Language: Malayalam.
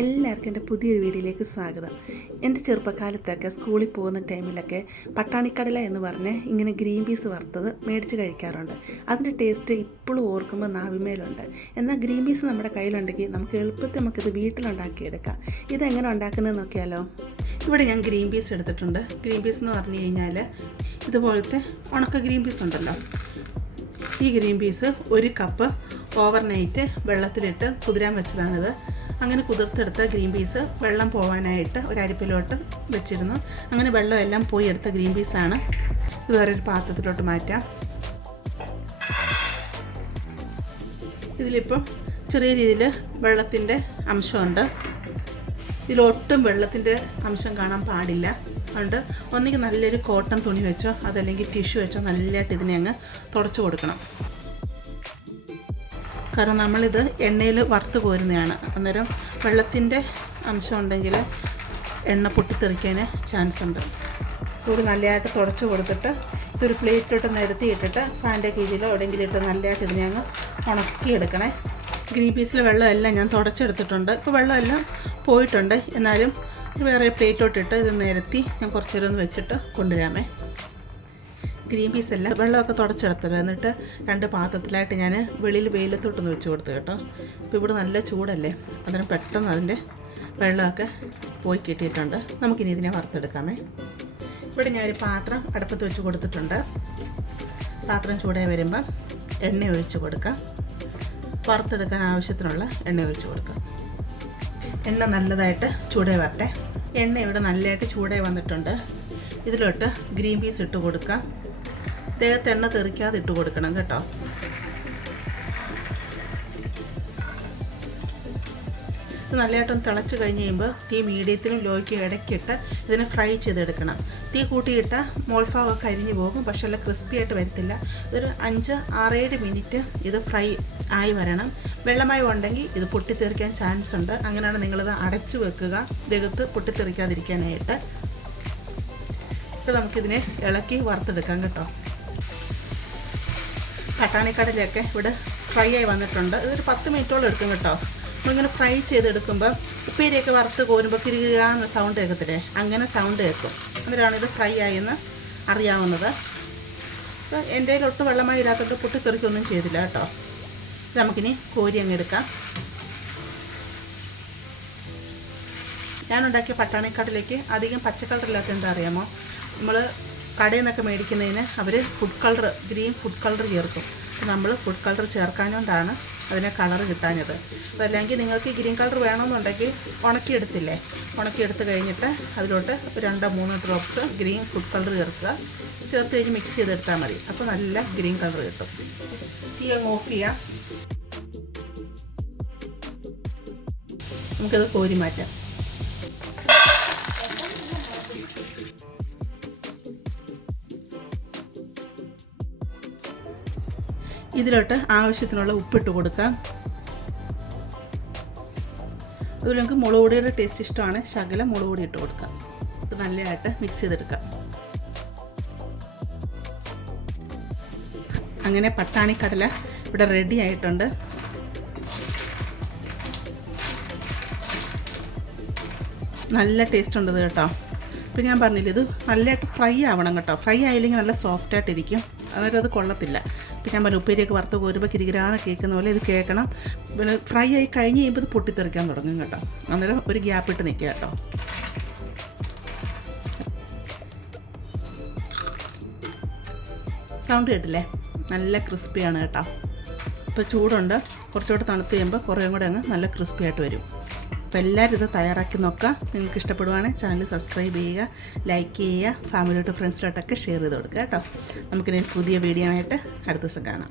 എല്ലാവർക്കും എൻ്റെ പുതിയൊരു വീഡിയോയിലേക്ക് സ്വാഗതം. എൻ്റെ ചെറുപ്പകാലത്തൊക്കെ സ്കൂളിൽ പോകുന്ന ടൈമിലൊക്കെ പട്ടാണിക്കടല എന്ന് പറഞ്ഞ് ഇങ്ങനെ ഗ്രീൻ പീസ് വറുത്തത് മേടിച്ച് കഴിക്കാറുണ്ട്. അതിൻ്റെ ടേസ്റ്റ് ഇപ്പോഴും ഓർക്കുമ്പോൾ നാവിമേലുണ്ട്. എന്നാൽ ഗ്രീൻ പീസ് നമ്മുടെ കയ്യിലുണ്ടെങ്കിൽ നമുക്ക് എളുപ്പത്തിൽ നമുക്കിത് വീട്ടിലുണ്ടാക്കിയെടുക്കാം. ഇതെങ്ങനെ ഉണ്ടാക്കുന്നത് നോക്കിയാലോ. ഇവിടെ ഞാൻ ഗ്രീൻ പീസ് എടുത്തിട്ടുണ്ട്. ഗ്രീൻ പീസ് എന്ന് പറഞ്ഞു കഴിഞ്ഞാൽ ഇതുപോലത്തെ ഉണക്ക ഗ്രീൻ പീസ് ഉണ്ടല്ലോ. ഈ ഗ്രീൻ പീസ് 1 കപ്പ് ഓവർനൈറ്റ് വെള്ളത്തിലിട്ട് കുതിരാൻ വെച്ചതാണിത്. അങ്ങനെ കുതിർത്തെടുത്ത ഗ്രീൻ പീസ് വെള്ളം പോകാനായിട്ട് ഒരു അരിപ്പിലോട്ട് വെച്ചിരുന്നു. അങ്ങനെ വെള്ളം എല്ലാം പോയി എടുത്ത ഗ്രീൻ പീസാണ്. ഇത് വേറൊരു പാത്രത്തിലോട്ട് മാറ്റാം. ഇതിലിപ്പം ചെറിയ രീതിയിൽ വെള്ളത്തിൻ്റെ അംശമുണ്ട്. ഇതിലൊട്ടും വെള്ളത്തിൻ്റെ അംശം കാണാൻ പാടില്ല. അതുകൊണ്ട് ഒന്നുകിൽ നല്ലൊരു കോട്ടൺ തുണി വെച്ചോ അതല്ലെങ്കിൽ ടിഷ്യൂ വെച്ചോ നല്ലതായിട്ട് ഇതിനെ അങ്ങ് തുടച്ചു കൊടുക്കണം. കാരണം നമ്മളിത് എണ്ണയിൽ വറുത്ത് കോരുന്നതാണ്. അന്നേരം വെള്ളത്തിൻ്റെ അംശം ഉണ്ടെങ്കിൽ എണ്ണ പൊട്ടിത്തെറിക്കാൻ ചാൻസ് ഉണ്ട്. ഇത് നല്ലതായിട്ട് തുടച്ച് കൊടുത്തിട്ട് ഇതൊരു പ്ലേറ്റിലോട്ട് നിരത്തിയിട്ടിട്ട് ഫാൻ്റെ കീഴിലോ എവിടെയെങ്കിലും ഇട്ട് നല്ലതായിട്ട് ഇതിനെ അങ്ങ് ഉണക്കിയെടുക്കണേ. ഗ്രീൻ പീസിലെ വെള്ളമെല്ലാം ഞാൻ തുടച്ചെടുത്തിട്ടുണ്ട്. ഇപ്പോൾ വെള്ളമെല്ലാം പോയിട്ടുണ്ട്. എന്നാലും വേറെ പ്ലേറ്റിലോട്ടിട്ട് ഇത് നിരത്തി ഞാൻ കുറച്ച് നേരം ഒന്ന് വെച്ചിട്ട് കൊണ്ടുവരാമേ. ഗ്രീൻ പീസെല്ലാം വെള്ളമൊക്കെ തുടച്ചെടുത്തല്ലോ. എന്നിട്ട് 2 പാത്രത്തിലായിട്ട് ഞാൻ വെളിയിൽ വെയിലത്തോട്ടൊന്ന് വെച്ച് കൊടുത്തു കേട്ടോ. ഇപ്പോൾ ഇവിടെ നല്ല ചൂടല്ലേ, അതിന് പെട്ടെന്ന് അതിൻ്റെ വെള്ളമൊക്കെ പോയി കിട്ടിയിട്ടുണ്ട്. നമുക്കിനി ഇതിനെ വറുത്തെടുക്കാമേ. ഇവിടെ ഞാനൊരു പാത്രം അടുപ്പത്ത് വെച്ച് കൊടുത്തിട്ടുണ്ട്. പാത്രം ചൂടായി വരുമ്പോൾ എണ്ണ ഒഴിച്ച് കൊടുക്കാം. വറുത്തെടുക്കാൻ ആവശ്യത്തിനുള്ള എണ്ണ ഒഴിച്ച് കൊടുക്കാം. എണ്ണ നല്ലതായിട്ട് ചൂടായി വരട്ടെ. എണ്ണ ഇവിടെ നല്ലതായിട്ട് ചൂടായി വന്നിട്ടുണ്ട്. ഇതിലോട്ട് ഗ്രീൻ പീസ് ഇട്ട് കൊടുക്കാം. ദേഹത്ത് എണ്ണ തെറിക്കാതെ ഇട്ട് കൊടുക്കണം കേട്ടോ. ഇത് നല്ലതായിട്ടൊന്ന് തിളച്ച് കഴിഞ്ഞ് കഴിയുമ്പോൾ തീ മീഡിയത്തിനും ലോയ്ക്കും ഇടയ്ക്കിട്ട് ഇതിനെ ഫ്രൈ ചെയ്തെടുക്കണം. തീ കൂട്ടിയിട്ട് മോൾഭാഗമൊക്കെ അരിഞ്ഞു പോകും, പക്ഷേ എല്ലാം ക്രിസ്പി ആയിട്ട് വരത്തില്ല. ഇതൊരു 5-6-7 മിനിറ്റ് ഇത് ഫ്രൈ ആയി വരണം. വെള്ളമായി ഉണ്ടെങ്കിൽ ഇത് പൊട്ടിത്തെറിക്കാൻ ചാൻസ് ഉണ്ട്. അങ്ങനെയാണ് നിങ്ങളിത് അടച്ചു വെക്കുക, ദേഹത്ത് പൊട്ടിത്തെറിക്കാതിരിക്കാനായിട്ട്. ഇപ്പോൾ നമുക്കിതിനെ ഇളക്കി വറുത്തെടുക്കാം കേട്ടോ. പട്ടാണിക്കടലയൊക്കെ ഇവിടെ ഫ്രൈ ആയി വന്നിട്ടുണ്ട്. ഇതൊരു 10 മിനിറ്റോളം എടുക്കും കേട്ടോ. നമ്മളിങ്ങനെ ഫ്രൈ ചെയ്തെടുക്കുമ്പോൾ ഉപ്പേരിയൊക്കെ വറുത്ത് കോരുമ്പോൾ കിരികിരാന്ന് സൗണ്ട് കേൾക്കത്തില്ലേ, അങ്ങനെ സൗണ്ട് കേൾക്കും. അന്നേരമാണ് ഇത് ഫ്രൈ ആയെന്ന് അറിയാവുന്നത്. അപ്പോൾ എൻ്റെ കയ്യിൽ ഒട്ടും വെള്ളമായി ഇല്ലാത്തത് പൊട്ടിത്തെറിക്കൊന്നും ചെയ്തില്ല കേട്ടോ. ഇത് നമുക്കിനി കോരി അങ്ങ് എടുക്കാം. ഞാനുണ്ടാക്കിയ പട്ടാണിക്കടലേക്ക് അധികം പച്ചക്കളറില്ലാത്ത എന്താ അറിയാമോ, നമ്മൾ കടയിൽ നിന്നൊക്കെ മേടിക്കുന്നതിന് അവർ ഗ്രീൻ ഫുഡ് കളർ ചേർക്കും. നമ്മൾ ഫുഡ് കളർ ചേർക്കാഞ്ഞുകൊണ്ടാണ് അതിനെ കളർ കിട്ടാഞ്ഞത്. അതല്ലെങ്കിൽ നിങ്ങൾക്ക് ഗ്രീൻ കളർ വേണമെന്നുണ്ടെങ്കിൽ ഉണക്കിയെടുത്ത് കഴിഞ്ഞിട്ട് അതിലോട്ട് 2-3 ഡ്രോപ്സ് ഗ്രീൻ ഫുഡ് കളർ ചേർത്ത് കഴിഞ്ഞ് മിക്സ് ചെയ്തെടുത്താൽ മതി. അപ്പോൾ നല്ല ഗ്രീൻ കളർ കിട്ടും. തീ അങ്ങ് ഓഫ് ചെയ്യാം. നമുക്കത് കോരി മാറ്റാം. ഇതിലോട്ട് ആവശ്യത്തിനുള്ള ഉപ്പിട്ട് കൊടുക്കാം. അതുപോലെ നമുക്ക് മുളക് പൊടിയുടെ ടേസ്റ്റ് ഇഷ്ടമാണ്, ശകലം മുളക് പൊടി ഇട്ട് കൊടുക്കാം. ഇത് നല്ലതായിട്ട് മിക്സ് ചെയ്തെടുക്കാം. അങ്ങനെ പട്ടാണിക്കടല ഇവിടെ റെഡി ആയിട്ടുണ്ട്. നല്ല ടേസ്റ്റ് ഉണ്ട് കേട്ടോ. ഇപ്പം ഞാൻ പറഞ്ഞില്ല, ഇത് നല്ലതായിട്ട് ഫ്രൈ ആവണം കേട്ടോ. ഫ്രൈ ആയില്ലെങ്കിൽ നല്ല സോഫ്റ്റായിട്ടിരിക്കും, അന്നേരം അത് കൊള്ളത്തില്ല. ഇപ്പം ഞാൻ പറഞ്ഞു ഉപ്പേരിയൊക്കെ വറുത്ത് കോരുമ്പോൾ കിരികിരാന്ന് കേൾക്കുന്ന പോലെ ഇത് കേൾക്കണം. പിന്നെ ഫ്രൈ ആയി കഴിഞ്ഞ് കഴിയുമ്പോൾ ഇത് പൊട്ടിത്തെറിക്കാൻ തുടങ്ങും കേട്ടോ. അന്നേരം ഒരു ഗ്യാപ്പ് ഇട്ട് നിൽക്കുക കേട്ടോ. സൗണ്ട് കേട്ടില്ലേ, നല്ല ക്രിസ്പിയാണ് കേട്ടോ. ഇപ്പോൾ ചൂടുണ്ട്, കുറച്ചുകൂടെ തണുത്ത് കഴിയുമ്പോൾ കുറേയും കൂടെ അങ്ങ് നല്ല ക്രിസ്പി ആയിട്ട് വരും. അപ്പോൾ എല്ലാവരും ഇത് തയ്യാറാക്കി നോക്കുക. നിങ്ങൾക്ക് ഇഷ്ടപ്പെടുവാണെങ്കിൽ ചാനൽ സബ്സ്ക്രൈബ് ചെയ്യുക, ലൈക്ക് ചെയ്യുക, ഫാമിലിയോട്ട് ഫ്രണ്ട്സിലോട്ടൊക്കെ ഷെയർ ചെയ്ത് കൊടുക്കുക കേട്ടോ. നമുക്കിനി പുതിയ വീഡിയോ ആയിട്ട് അടുത്ത ദിവസം കാണാം.